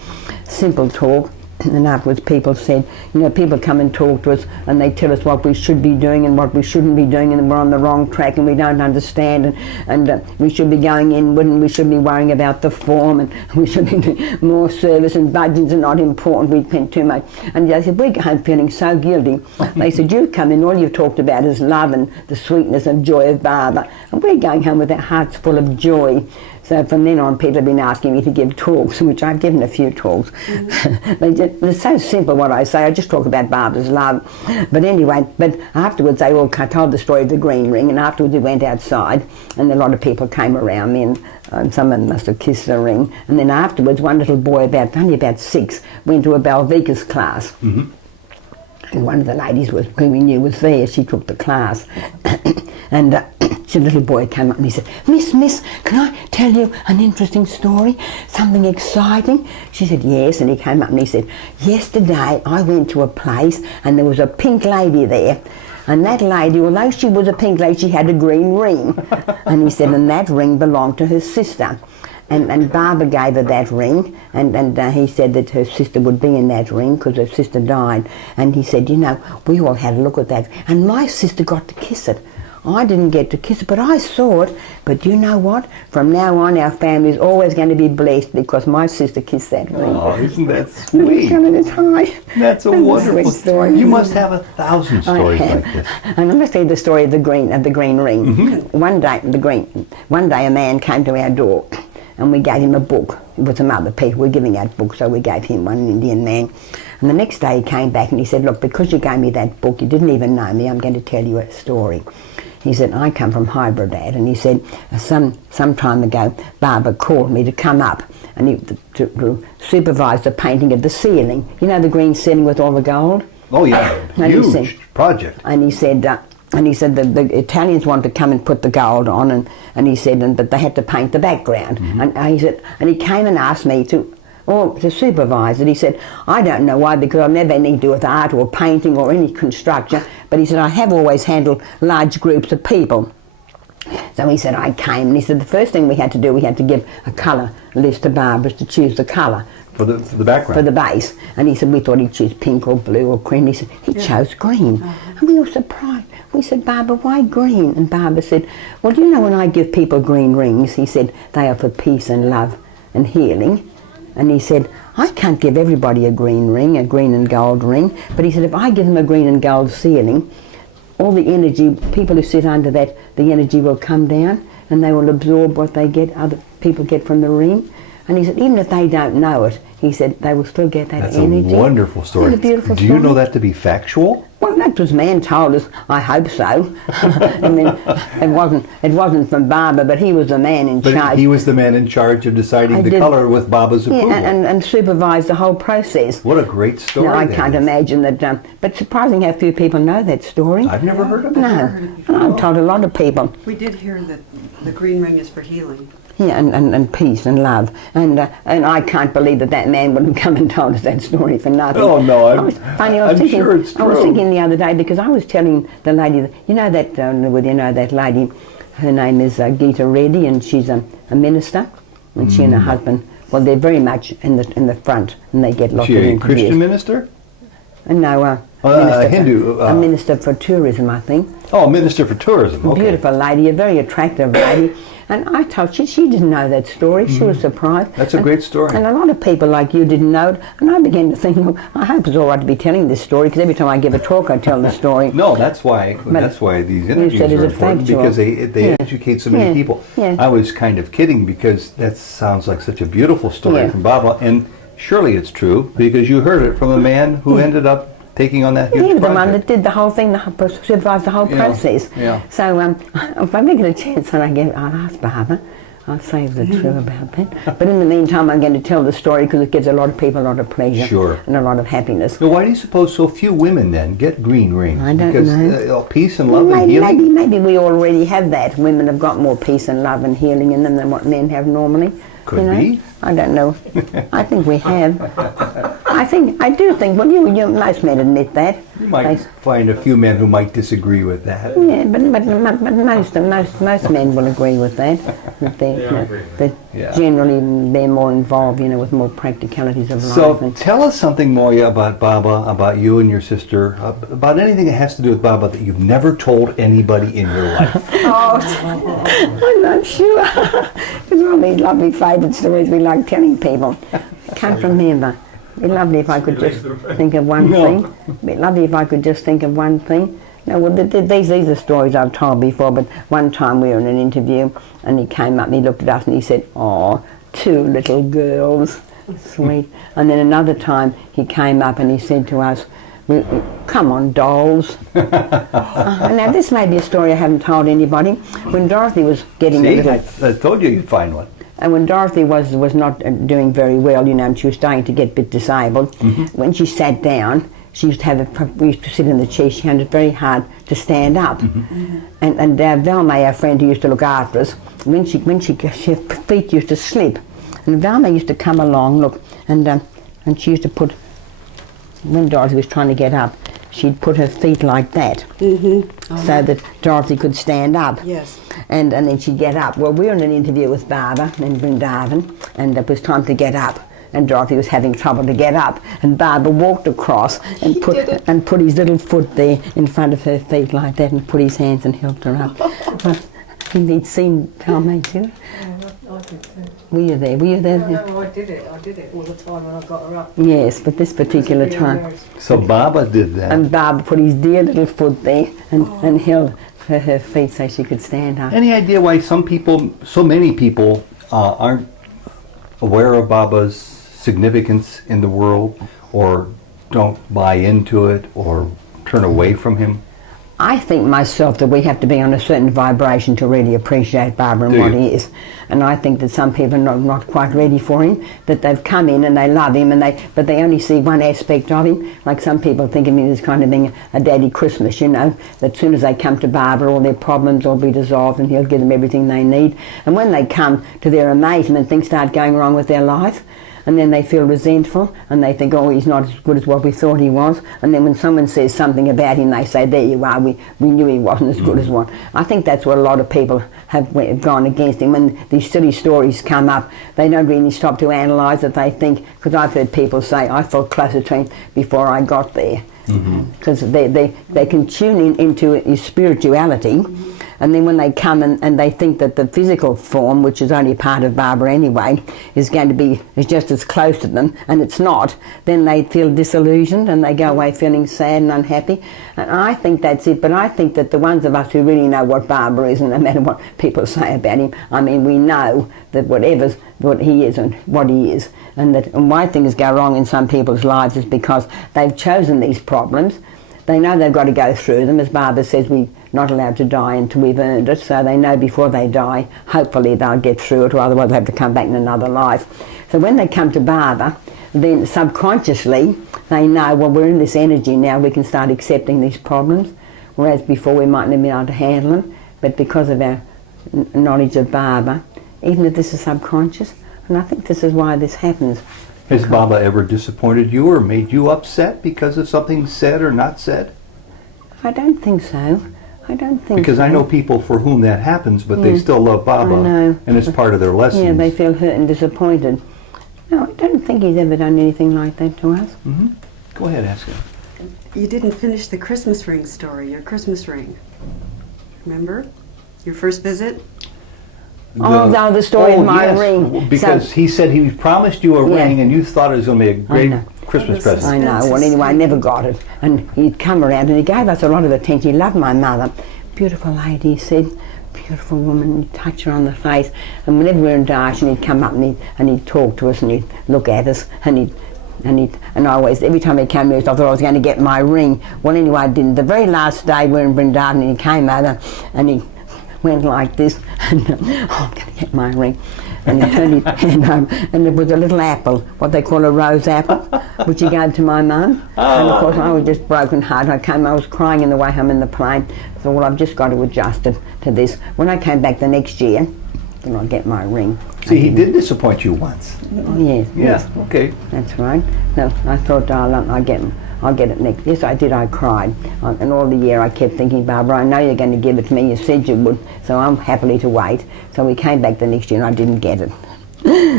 simple talk. And afterwards people said, you know, people come and talk to us and they tell us what we should be doing and what we shouldn't be doing and we're on the wrong track and we don't understand and we should be going inward and we should be worrying about the form and we should be doing more service and budgets are not important, we spend too much. And they said, we go home feeling so guilty. They said, you come in, all you've talked about is love and the sweetness and joy of Baba. And we're going home with our hearts full of joy. So from then on, people have been asking me to give talks, which I've given a few talks. It's so simple what I say. I just talk about Baba's love. But anyway, but afterwards they all told the story of the green ring, and afterwards we went outside, and a lot of people came around me, and some of them must have kissed the ring. And then afterwards, one little boy, only about 6, went to a Balvika's class. Mm-hmm. And one of the ladies who we knew was there. She took the class. And a little boy came up and he said, Miss, can I tell you an interesting story? Something exciting? She said, yes. And he came up and he said, yesterday I went to a place and there was a pink lady there. And that lady, although she was a pink lady, she had a green ring. And he said, and that ring belonged to her sister. And Baba gave her that ring, and he said that her sister would be in that ring because her sister died. And he said, you know, we all had a look at that. And my sister got to kiss it. I didn't get to kiss it, but I saw it. But you know what? From now on, our family is always going to be blessed because my sister kissed that ring. Oh, isn't that sweet? It's high. That's a wonderful sweet story. You must have 1,000 stories like this. And I must tell you the story of the green ring. Mm-hmm. One day a man came to our door. And we gave him a book. It was some other people. We're giving out books, so we gave him one, an Indian man. And the next day he came back and he said, look, because you gave me that book, you didn't even know me, I'm going to tell you a story. He said, I come from Hyderabad. And he said, some time ago, Baba called me to come up and to supervise the painting of the ceiling. You know the green ceiling with all the gold? Oh, yeah. Huge project. And he said the Italians wanted to come and put the gold on, and he said, but they had to paint the background. Mm-hmm. And he came and asked me to supervise it. He said, I don't know why, because I've never had anything to do with art or painting or any construction, but he said, I have always handled large groups of people. So he said, I came, and he said, the first thing we had to do, we had to give a colour list to Barbara to choose the colour. For the background? For the base. And he said, we thought he'd choose pink or blue or cream. He said, he chose green. And we were surprised. We said, Baba, why green? And Baba said, well, you know when I give people green rings, he said, they are for peace and love and healing. And he said, I can't give everybody a green ring, a green and gold ring. But he said, if I give them a green and gold ceiling, all the energy, people who sit under that, the energy will come down and they will absorb what they get, other people get from the ring. And he said, even if they don't know it, he said, they will still get that energy. That's a wonderful story. It's a beautiful story. Do you know that to be factual? Well, that was man told us. I hope so. I mean, it wasn't from Baba, but he was the man in charge. But he was the man in charge of deciding the colour with Baba's approval. And supervised the whole process. What a great story! No, I can't imagine that. But surprising how few people know that story. I've never heard of it. No, and I've told a lot of people. We did hear that the green ring is for healing. Yeah, and peace and love. And I can't believe that man wouldn't come and told us that story for nothing. Oh, no, I'm sure it's true. I was thinking the other day, because I was telling the lady, you know that lady, her name is Geeta Reddy, and she's a minister, and she and her husband, well, they're very much in the front, and they get lots of interviews. Is she a Christian minister? No, Hindu. A minister for tourism, I think. Oh, Minister for Tourism. Okay. Beautiful lady, a very attractive lady. And I told she didn't know that story. She was surprised. That's a great story. And a lot of people like you didn't know it. And I began to think, well, I hope it's all right to be telling this story, because every time I give a talk, I tell the story. No, that's why these interviews said, are is it important, factual? because they educate so many people. Yeah. I was kind of kidding, because that sounds like such a beautiful story Yeah. from Baba, and surely it's true, because you heard it from a man who ended up taking on that huge He was the one project. that did the whole thing, supervised the whole process. Yeah. So if I get a chance and I'll ask Baba, I'll say the truth about that. But in the meantime, I'm going to tell the story, because it gives a lot of people a lot of pleasure Sure. and a lot of happiness. So why do you suppose so few women then get green rings? I don't because know. Peace and love and healing? Maybe we already have that. Women have got more peace and love and healing in them than what men have normally. Could be. I don't know. I think we have. I do think, well, most men admit that. You might find a few men who might disagree with that. Yeah, but most men will agree with that. That Yeah. generally they're more involved, with more practicalities of life. So tell us something, Moiya, about Baba, about you and your sister, about anything that has to do with Baba that you've never told anybody in your life. I'm not sure. It's all these lovely favourite stories we like telling people. I can't remember. It'd be lovely if I could just think of one thing. It'd be lovely if I could just think of one thing. No, well, these are stories I've told before, but one time we were in an interview and he came up and he looked at us and he said, "Oh, two little girls." Sweet. And then another time he came up and he said to us, "Come on, dolls." Now this may be a story I haven't told anybody. When Dorothy was getting a little... I told you you'd find one. And when Dorothy was not doing very well, and she was starting to get a bit disabled, when she sat down, she used to we used to sit in the chair. She found it very hard to stand up. And Valma, our friend who used to look after us, when her feet used to slip, and Valma used to come along, look, and she used to put, when Dorothy was trying to get up, she'd put her feet like that, so that Dorothy could stand up. Yes. And then she'd get up. Well, we were in an interview with Baba in Vrindavan, and it was time to get up. And Dorothy was having trouble to get up. And Baba walked across and put his little foot there in front of her feet like that, and put his hands and helped her up. Well, he'd seen, tell me, too. I did too. Were you there? Were you there? No, I did it all the time when I got her up. Yes, but this particular It was time. really So Baba did that. And Baba put his dear little foot there and held her feet so she could stand up. Any idea why so many people aren't aware of Baba's significance in the world, or don't buy into it, or turn away from him? I think myself that we have to be on a certain vibration to really appreciate Baba and what he is. And I think that some people are not quite ready for him, that they've come in and they love him, but they only see one aspect of him. Like some people think of him as kind of being a Daddy Christmas, that as soon as they come to Baba, all their problems will be dissolved and he'll give them everything they need. And when they come, to their amazement, things start going wrong with their life. And then they feel resentful and they think, oh, he's not as good as what we thought he was. And then when someone says something about him, they say, there you are, we knew he wasn't as good as what. I think that's what a lot of people have gone against him. When these silly stories come up, they don't really stop to analyse it. They think, because I've heard people say, I felt closer to him before I got there. Because they can tune into his spirituality. And then when they come and they think that the physical form, which is only part of Baba anyway, is just as close to them, and it's not, then they feel disillusioned and they go away feeling sad and unhappy. And I think that's it, but I think that the ones of us who really know what Baba is, and no matter what people say about him, I mean, we know that what he is and what he is. And why things go wrong in some people's lives is because they've chosen these problems. They know they've got to go through them. As Baba says, we're not allowed to die until we've earned it, so they know before they die, hopefully they'll get through it, or otherwise they'll have to come back in another life. So when they come to Baba, then subconsciously they know, well, we're in this energy now, we can start accepting these problems, whereas before we mightn't have been able to handle them. But because of our knowledge of Baba, even if this is subconscious, and I think this is why this happens. Has Baba ever disappointed you or made you upset because of something said or not said? I don't think so. I don't think Because so. I know people for whom that happens, but they still love Baba, I know. and it's part of their lessons. Yeah, they feel hurt and disappointed. No, I don't think he's ever done anything like that to us. Go ahead, ask him. You didn't finish the Christmas ring story, your Christmas ring. Remember? Your first visit? The story of my ring. Because he said he promised you a ring and you thought it was going to be a great Christmas present. I know. Well, anyway, I never got it. And he'd come around and he gave us a lot of attention. He loved my mother. Beautiful lady, he said. Beautiful woman. He'd touch her on the face. And whenever we were in Darsham, he'd come up and he'd talk to us and he'd look at us and I always, every time he came here, I thought I was going to get my ring. Well, anyway, I didn't. The very last day we were in Brindavan and he came over and he went like this and I'm going to get my ring. And he turned his hand over and there was a little apple, what they call a rose apple, which he gave to my mum. And of course I was just broken hearted. I was crying in the way home in the plane. I thought, well, I've just got to adjust it to this. When I came back the next year, then I'll get my ring. See, he did disappoint you once. Oh, yes. Yeah, okay. That's right. So I thought, I'll get it next. Yes, I did. I cried. And all the year I kept thinking, Barbara, I know you're going to give it to me. You said you would. So I'm happily to wait. So we came back the next year and I didn't get it.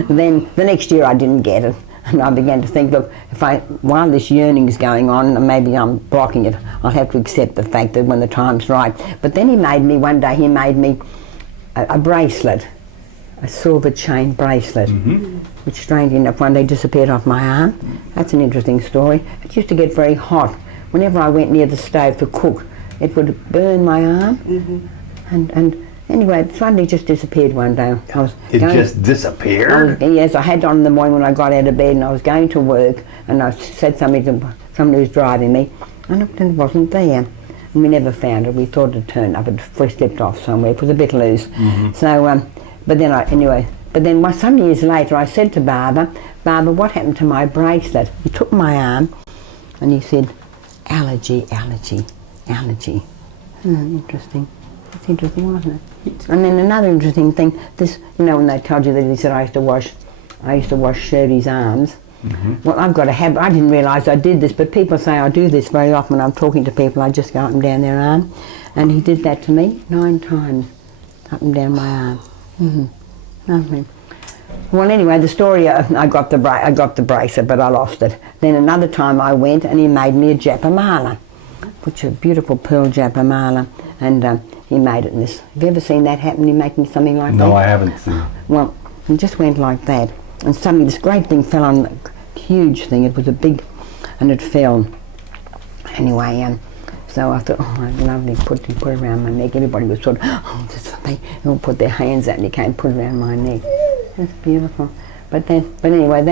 Then the next year I didn't get it. And I began to think, look, while this yearning is going on, and maybe I'm blocking it, I'll have to accept the fact that when the time's right. But then one day he made me a bracelet. A silver chain bracelet, which strangely enough one day disappeared off my arm. That's an interesting story. It used to get very hot. Whenever I went near the stove to cook, it would burn my arm. And anyway, it suddenly just disappeared one day. Just disappeared? Yes, I had it on in the morning when I got out of bed and I was going to work and I said something to somebody who was driving me. I looked and it wasn't there. And we never found it. We thought it had turned up. It slipped off somewhere. It was a bit loose. So. But then some years later I said to Baba, what happened to my bracelet? He took my arm and he said, allergy. Interesting. It's interesting, wasn't it? And then another interesting thing, when they told you that he said I used to wash Shirley's arms. Well, I've got a habit. I didn't realise I did this, but people say I do this very often when I'm talking to people. I just go up and down their arm. And he did that to me 9 times, up and down my arm. Lovely. Well, anyway, the story, I got the bracelet, but I lost it. Then another time I went and he made me a japamala, which is a beautiful pearl japamala, and he made it in this. Have you ever seen that happen? He make me something like that? No, I haven't seen. Well, it just went like that, and suddenly this great thing fell on, a huge thing. It was and it fell. Anyway, so I thought, lovely, put it around my neck. Everybody was sort of, this is for me. They all put their hands out and they came put it around my neck. That's beautiful. But anyway,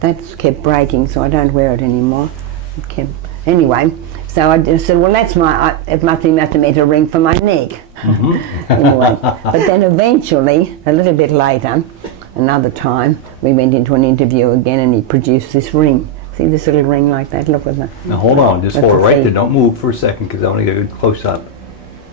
that's kept breaking, so I don't wear it anymore. Anyway, so I just said, well, that's it must have meant a ring for my neck. Anyway, but then eventually, a little bit later, another time, we went into an interview again and he produced this ring. See this little ring like that? Look at that. Now hold on, just hold it right there. Don't move for a second because I want to get a good close up.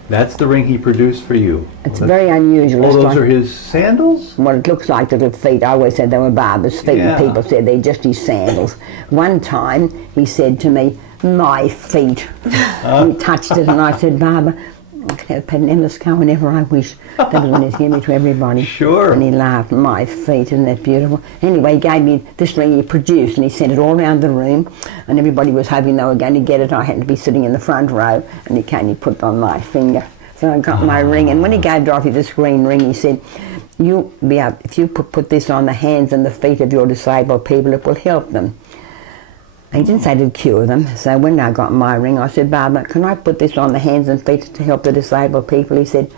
That's the ring he produced for you. It's very unusual. Oh, those are his sandals? Well, it looks like little feet. I always said they were Barbara's feet, and people said they're just his sandals. One time he said to me, my feet. He touched it and I said, Barbara, I can have Penellisco whenever I wish. That was when he gave me to everybody. Sure. And he laughed, my feet, isn't that beautiful? Anyway, he gave me this ring he produced and he sent it all around the room and everybody was hoping they were going to get it. I happened to be sitting in the front row and he came and he put it on my finger. So I got my ring, and when he gave Dorothy this green ring, he said, if you put this on the hands and the feet of your disabled people, it will help them. He didn't say to cure them, so when I got my ring, I said, Barbara, can I put this on the hands and feet to help the disabled people? He said,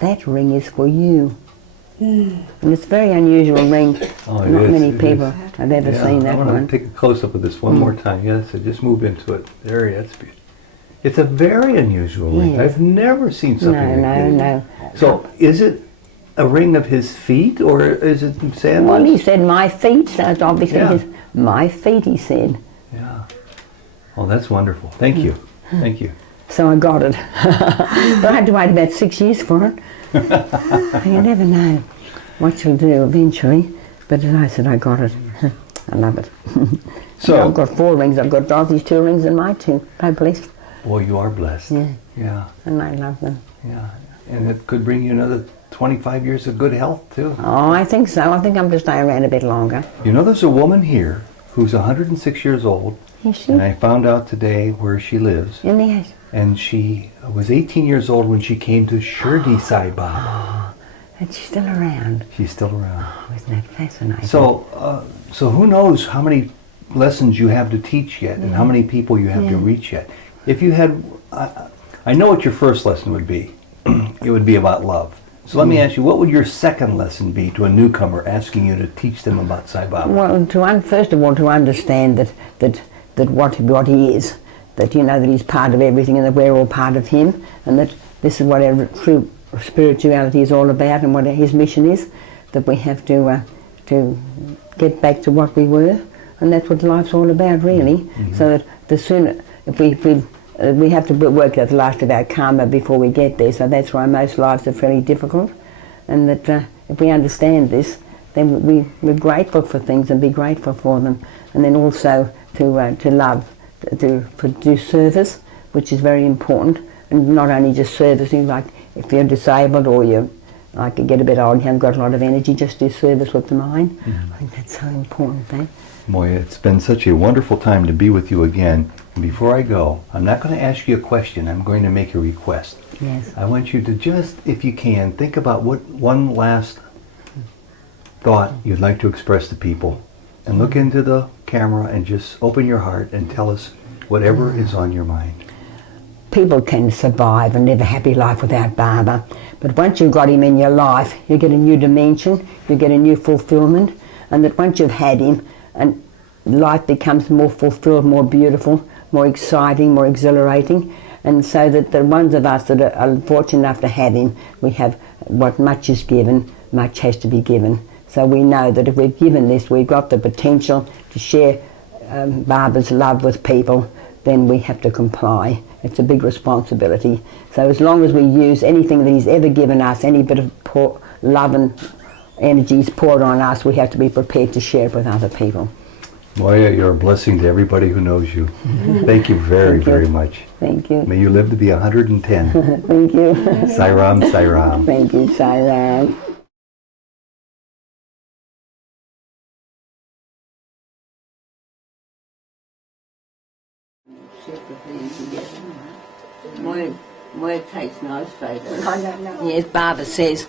that ring is for you. And it's a very unusual ring. Not many people have ever seen that one. I want to take a close-up of this one more time. Yes, so just move into it. There, that's beautiful. It's a very unusual ring. Yeah. I've never seen something like this. No. So, is it a ring of his feet, or is it sandals? Well, he said my feet, so it's obviously my feet, he said. Yeah. Oh, that's wonderful. Thank you. Thank you. So I got it. But I had to wait about 6 years for it. You never know what you'll do eventually. But as I said, I got it. I love it. So I've got 4 rings. I've got Dorothy's 2 rings and my 2. I'm blessed. Boy, you are blessed. Yeah. And I love them. Yeah. And it could bring you another 25 years of good health, too. Oh, I think so. I think I'm going to stay around a bit longer. You know, there's a woman here who's 106 years old. Is she? And I found out today where she lives. In the house. And she was 18 years old when she came to Shirdi Sai Baba. And she's still around. She's still around. Oh, isn't that fascinating? So, so who knows how many lessons you have to teach yet, and how many people you have to reach yet. If you had, I know what your first lesson would be. It would be about love. So let me ask you, what would your second lesson be to a newcomer asking you to teach them about Sai Baba? Well, first of all, to understand that what he is, that you know that he's part of everything and that we're all part of him, and that this is what our true spirituality is all about and what his mission is, that we have to get back to what we were, and that's what life's all about, really. So that the sooner, if we have to work out the last of our karma before we get there, so that's why most lives are fairly difficult, and that if we understand this, then we're grateful for things and be grateful for them, and then also to love, to do service, which is very important, and not only just servicing, like if you're disabled or you get a bit old and you haven't got a lot of energy, just do service with the mind. I think that's so important, eh? Moiya, it's been such a wonderful time to be with you again. And before I go, I'm not going to ask you a question, I'm going to make a request. Yes. I want you to just, if you can, think about what one last thought you'd like to express to people, and look into the camera and just open your heart and tell us whatever is on your mind. People can survive and live a happy life without Baba, but once you've got him in your life, you get a new dimension, you get a new fulfillment, and that once you've had him, and life becomes more fulfilled, more beautiful, more exciting, more exhilarating, and so that the ones of us that are fortunate enough to have him, we have what much is given, much has to be given. So we know that if we're given this, we've got the potential to share Baba's love with people, then we have to comply. It's a big responsibility. So as long as we use anything that he's ever given us, any bit of love and energies poured on us, we have to be prepared to share it with other people. Moiya, you're a blessing to everybody who knows you. Thank you very, very much. Thank you. May you live to be 110. Thank you. Sai Ram, Sai Ram. Thank you, Sai Ram. Moiya takes no favour. Yes, Baba says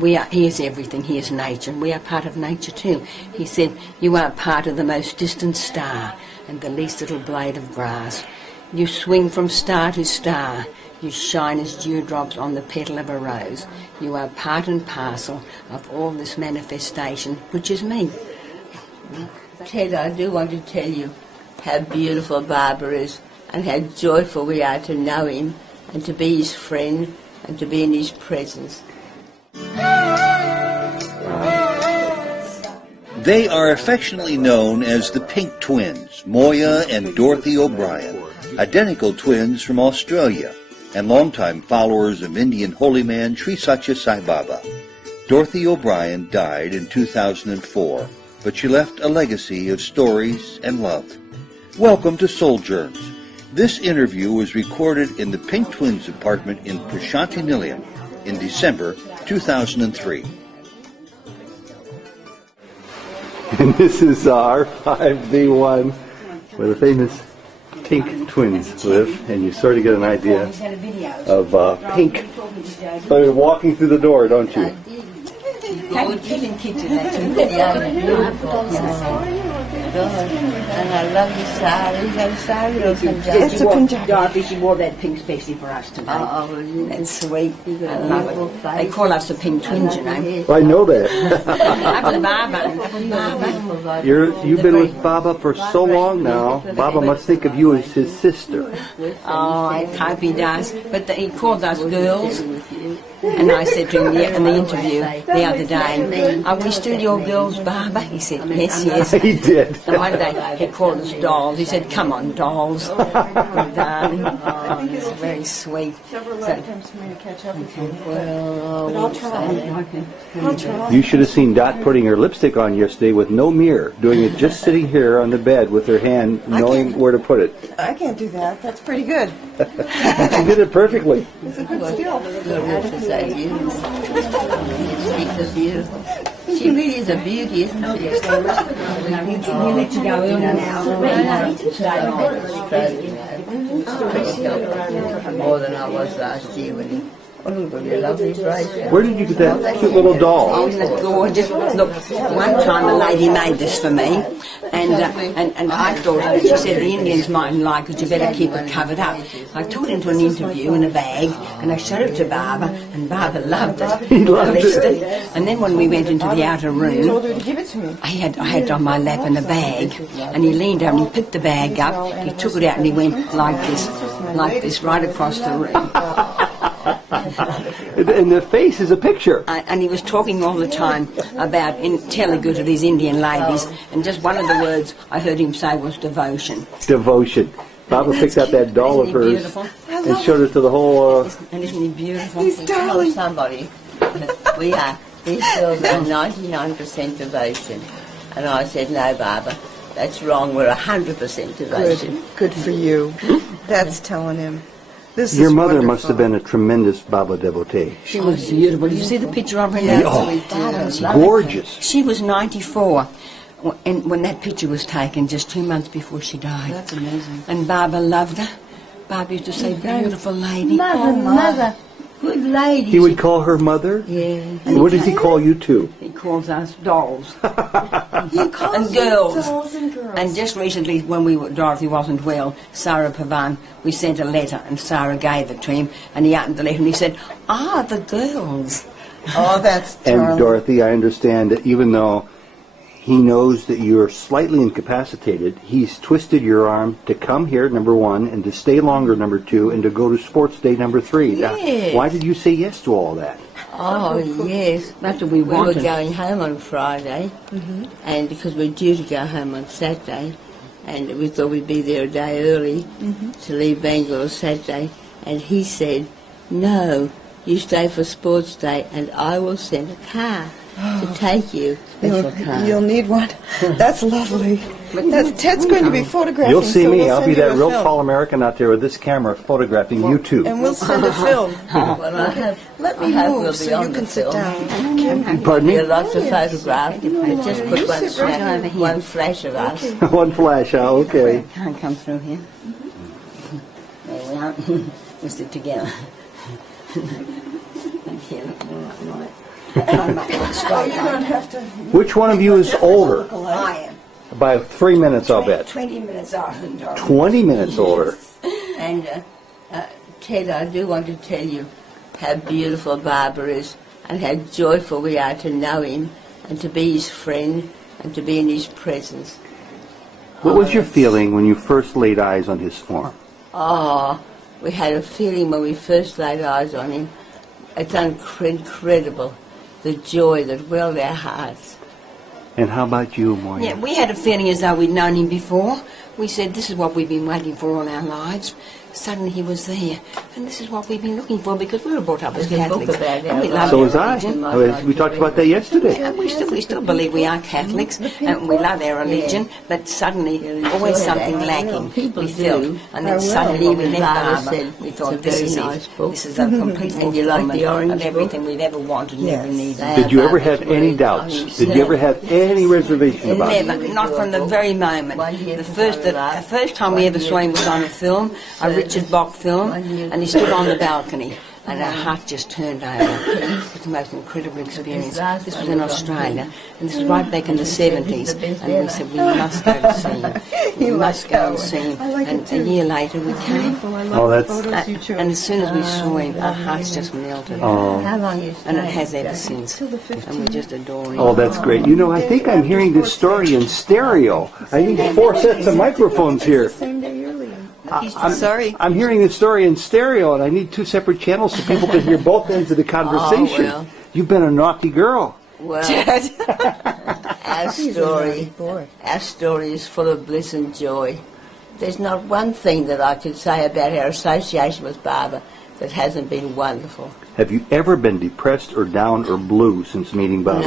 he is everything, he is nature, and we are part of nature too. He said, you are part of the most distant star and the least little blade of grass. You swing from star to star, you shine as dewdrops on the petal of a rose. You are part and parcel of all this manifestation, which is me. Ted, I do want to tell you how beautiful Baba is and how joyful we are to know him and to be his friend and to be in his presence. They are affectionately known as the Pink Twins, Moiya and Dorothy O'Brien, identical twins from Australia and longtime followers of Indian holy man Sri Satya Sai Baba. Dorothy O'Brien died in 2004, but she left a legacy of stories and love. Welcome to Souljourns. This interview was recorded in the Pink Twins apartment in Prasanthi Nilayam in December 2003. And this is R5D1, where the famous Pink Twins live, and you sort of get an idea of Pink. So you're walking through the door, don't you? And I love your saris. I'm sorry, It's a Punjabi. Dorothy, she wore that pink specially for us today. Oh, That's sweet. I love it. They call us the Pink Twins, you know. I know that. Up with Baba. You've been with Baba for so long now. Baba must think of you as his sister. Oh, I hope he does. But he calls us girls. And I said to him in the interview the other day, are we still your girls, Baba? He said, yes, yes. He did. And one day he called us dolls. He said, come on, dolls. Darling. Oh, it's very sweet. Several attempts for me to catch up with you. Well, But I'll try. I'll try. You should have seen Dot putting her lipstick on yesterday with no mirror, doing it just sitting here on the bed with her hand, knowing where to put it. I can't do that. That's pretty good. She did it perfectly. It's a good skill. your lips are so beautiful. Your cheeks are beautiful. She really is a beauty, isn't she? We let you go early now. More than I was last year when he... Oh, look at your lovely bracelet. Where did you get that cute little doll? Oh, isn't it gorgeous? Look, one time a lady made this for me, and I thought, she said the Indians mightn't like it, you better keep it covered up. I took it into an interview in a bag, and I showed it to Baba, and Baba loved it. He loved it. And then when we went into the outer Told room, her to give it to me. I had it on my lap in a bag, and he leaned over and he picked the bag up, he took it out and he went like this right across the room. And the face is a picture. And he was talking all the time about in Telugu to these Indian ladies, and just one of the words I heard him say was devotion. Devotion. Baba picked out that doll of Isn't he hers beautiful? and showed it to the whole... And isn't he beautiful? He told somebody that these girls are 99% devotion. And I said, no, Baba, that's wrong, we're 100% devotion. Good for you. That's telling him. This Your is mother wonderful. must have been a tremendous Baba devotee. She was beautiful. Did you see the picture of her now? Gorgeous. She was 94 and when that picture was taken, just 2 months before she died. That's amazing. And Baba loved her. Baba used to say, beautiful lady. Mother, good lady. He would call her mother? Yeah. And what does he call you two? He calls us dolls. He calls And them girls. dolls and girls. And just recently, when Dorothy wasn't well, Sarah Pavan, we sent a letter, and Sarah gave it to him, and he opened the letter and he said, the girls. Oh, that's And Charlie. Dorothy, I understand that even though he knows that you're slightly incapacitated, he's twisted your arm to come here, number one, and to stay longer, number two, and to go to sports day, number three. Now, Yes. why did you say yes to all that? Oh, yes. That's what we We were wanted. going home on Friday, and because we're due to go home on Saturday, and we thought we'd be there a day early to leave Bangalore Saturday, and he said, no, you stay for sports day and I will send a car to take you. You'll need one. That's lovely. Ted's going to be photographing. You'll see so me. we'll I'll send be you that a real film. tall American out there with this camera photographing you two. And we'll send a film. Well, I hope, Let I me hope move we'll so be you on can the sit film. down. Pardon me? There are lots of photographs. I just put one, sit right over here. one flash of us. One flash, okay. Can't come through here. There we are. We sit together. Thank you. Right. Oh, you don't have to. Which one of you is older? I am. By 3 minutes, I'll bet. 20 minutes older than Dorothy. 20 minutes older. And Ted, I do want to tell you how beautiful Baba is and how joyful we are to know him and to be his friend and to be in his presence. What was your feeling when you first laid eyes on his form? Oh, we had a feeling when we first laid eyes on him. It's incredible, the joy that welled our hearts. And how about you, Moiya? Yeah, we had a feeling as though we'd known him before. We said, this is what we've been waiting for all our lives. Suddenly he was there. And this is what we've been looking for because we were brought up as There's a book Catholics. about And we our love So our was I. religion. We talked about that yesterday. And we still believe we are Catholics and we love our religion, but suddenly always something lacking. People We felt, do. and then suddenly we met Baba Baba. said We it's thought a this very is nice it. book. This is a complete And you like the fulfillment orange of book? everything we've ever wanted and ever needed. Did you ever have any doubts? Did you ever have any reservation about it? Never, not from the very moment. The first time we ever saw him was on a film, a Richard Bock film, and he stood on the balcony, and our heart just turned over. It was the most incredible experience. This was in Australia, and this was right back in the 70s, and we said, we must go to see him. We must go and see him. And a year later we came, Oh, that's... and as soon as we saw him, our hearts just melted. Oh. How long you And it has ever since. And we just adore him. Oh, that's great. You know, I think I'm hearing this story in stereo. I need 4 sets of microphones here. Same day you're leaving. Sorry. I'm hearing this story in stereo, and I need 2 separate channels so people can hear both ends of the conversation. well. You've been a naughty girl. Well, our story is full of bliss and joy. There's not one thing that I could say about our association with Baba that hasn't been wonderful. Have you ever been depressed or down or blue since meeting Baba?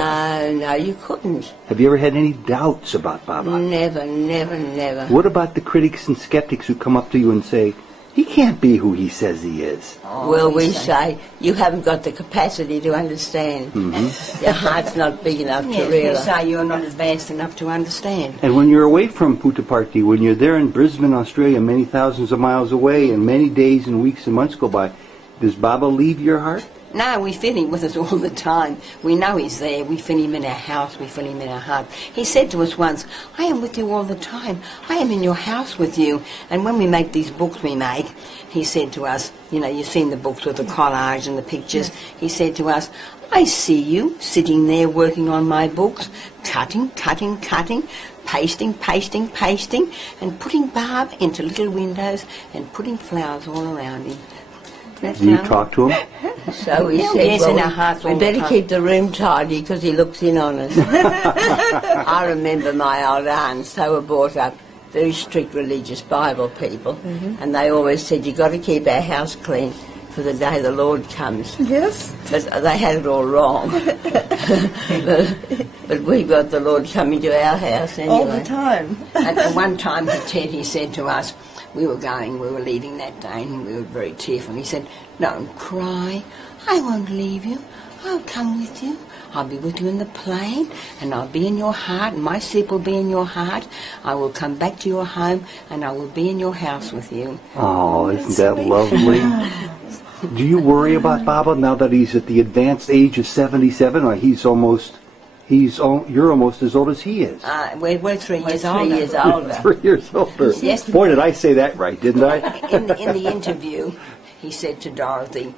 No, you couldn't. Have you ever had any doubts about Baba? Never. What about the critics and skeptics who come up to you and say, He can't be who he says he is. Well, we say, you haven't got the capacity to understand. Your heart's not big enough to We realise. say you're not advanced enough to understand. And when you're away from Puttaparthi, when you're there in Brisbane, Australia, many thousands of miles away, and many days and weeks and months go by, does Baba leave your heart? No, we feel him with us all the time. We know he's there. We feel him in our house. We feel him in our heart. He said to us once, I am with you all the time. I am in your house with you. And when we make these books we make, he said to us, you know, you've seen the books with the collage and the pictures. He said to us, I see you sitting there working on my books, cutting, pasting, and putting barb into little windows and putting flowers all around him. That's Do you how- talk to him? So we Yeah, said, yes, well, in our hearts all we the better time. keep the room tidy because he looks in on us. I remember my old aunts, they were brought up very strict religious Bible people, and they always said, you've got to keep our house clean for the day the Lord comes. Yes. But they had it all wrong. but we got the Lord coming to our house anyway. All the time. And at one time, Ted, he said to us, we were leaving that day, and we were very tearful. He said, don't cry. I won't leave you. I'll come with you. I'll be with you in the plane, and I'll be in your heart, and my sleep will be in your heart. I will come back to your home, and I will be in your house with you. Oh, isn't that lovely? Do you worry about Baba now that he's at the advanced age of 77, or you're almost as old as he is? We're 3 years We're older. 3 years older. 3 years older. Yes. Boy, did I say that right, didn't I? In the interview, he said to Dorothy,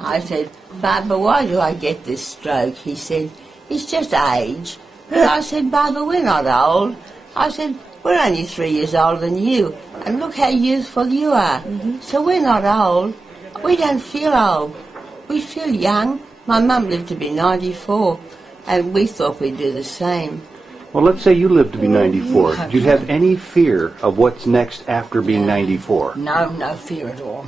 I said, Baba, why do I get this stroke? He said, it's just age. But I said, Baba, we're not old. I said, we're only 3 years older than you. And look how youthful you are. So we're not old. We don't feel old. We feel young. My mum lived to be 94, and we thought we'd do the same. Well, let's say you live to be 94. Do you have any fear of what's next after being 94? no fear at all.